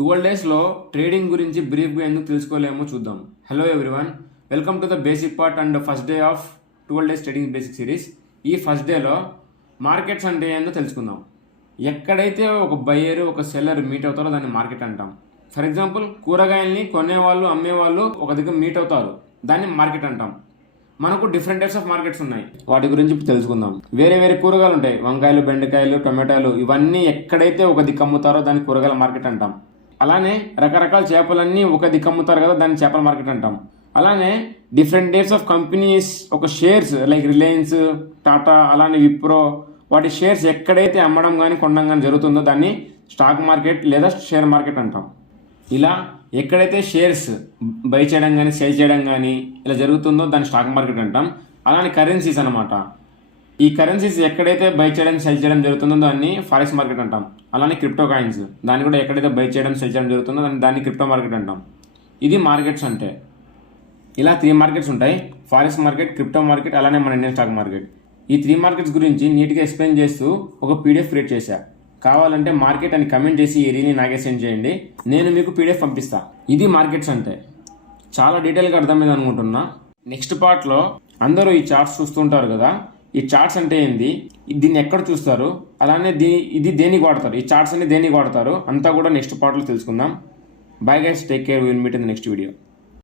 12 డేస్లో ట్రేడింగ్ గురించి బ్రీఫ్గా ఎందుకు తెలుసుకోలేమో చూద్దాం. Hello everyone, welcome to the basic part and first day of 12 days trading basic series. ఈ ఫస్ట్ డేలో మార్కెట్స్ అంటే ఏందో తెలుసుకుందాం. ఎక్కడైతే ఒక బయ్యర్ ఒక సెల్లర్ మీట్ అవుతారో దాన్ని మార్కెట్ అంటాం. ఫర్ ఎగ్జాంపుల్, కూరగాయల్ని కొనేవాళ్ళు అమ్మేవాళ్ళు ఒక దగ్గర మీట్ అవుతారు, దాన్ని మార్కెట్ అంటాం. మనకు డిఫరెంట్ టైప్స్ ఆఫ్ మార్కెట్స్ ఉన్నాయి, వాటి గురించి తెలుసుకుందాం. వేరే వేరే కూరగాయలు ఉంటాయి, వంకాయలు, బెండకాయలు, టొమాటోలు, ఇవన్నీ ఎక్కడైతే ఒక దిక్కు అమ్ముతారో దాన్ని కూరగాయల మార్కెట్ అంటాం. అలానే రకరకాల చేపలన్నీ ఒక దిక్కు అమ్ముతారు కదా, దాన్ని చేపల మార్కెట్ అంటాం. అలానే డిఫరెంట్ టైప్స్ ఆఫ్ కంపెనీస్ ఒక షేర్స్ లైక్ రిలయన్స్, టాటా, అలానే విప్రో, వాటి షేర్స్ ఎక్కడైతే అమ్మడం కానీ కొనడం కానీ జరుగుతుందో దాన్ని స్టాక్ మార్కెట్ లేదా షేర్ మార్కెట్ అంటాం. ఇలా ఎక్కడైతే షేర్స్ బై చేయడం కానీ సేల్ చేయడం కానీ ఇలా జరుగుతుందో దాన్ని స్టాక్ మార్కెట్ అంటాం. అలానే కరెన్సీస్ అనమాట, ఈ కరెన్సీస్ ఎక్కడైతే బై చేయడం సెల్ చేయడం జరుగుతుందో దాన్ని ఫారెక్స్ మార్కెట్ అంటాం. అలానే క్రిప్టో కాయిన్స్, దాన్ని కూడా ఎక్కడైతే బై చేయడం సెల్ చేయడం జరుగుతుందో దాన్ని క్రిప్టో మార్కెట్ అంటాం. ఇది మార్కెట్స్ అంటే. ఇలా 3 మార్కెట్స్ ఉంటాయి: ఫారెక్స్ మార్కెట్, క్రిప్టో మార్కెట్, అలానే మన ఇండియన్ స్టాక్ మార్కెట్. ఈ 3 మార్కెట్స్ గురించి నీట్గా ఎక్స్ప్లెయిన్ చేస్తూ ఒక పీడిఎఫ్ క్రియేట్ చేశా. కావాలంటే మార్కెట్ అని కమెంట్ చేసి ఈ రీల్ని నాకే సెండ్ చేయండి, నేను మీకు పీడిఎఫ్ పంపిస్తా. ఇది మార్కెట్స్ అంటే. చాలా డీటెయిల్గా అర్థమైంది అనుకుంటున్నా. నెక్స్ట్ పార్ట్లో అందరూ ఈ చార్ట్స్ చూస్తుంటారు కదా, ఈ చార్ట్స్ అంటే ఏంది, దీన్ని ఎక్కడ చూస్తారు, అలానే ఇది దేనికి వాడతారు, ఈ చార్ట్స్ అన్ని దేనికి వాడతారు అంతా కూడా నెక్స్ట్ పార్ట్లో తెలుసుకుందాం. Bye guys, take care, will meet in the next video.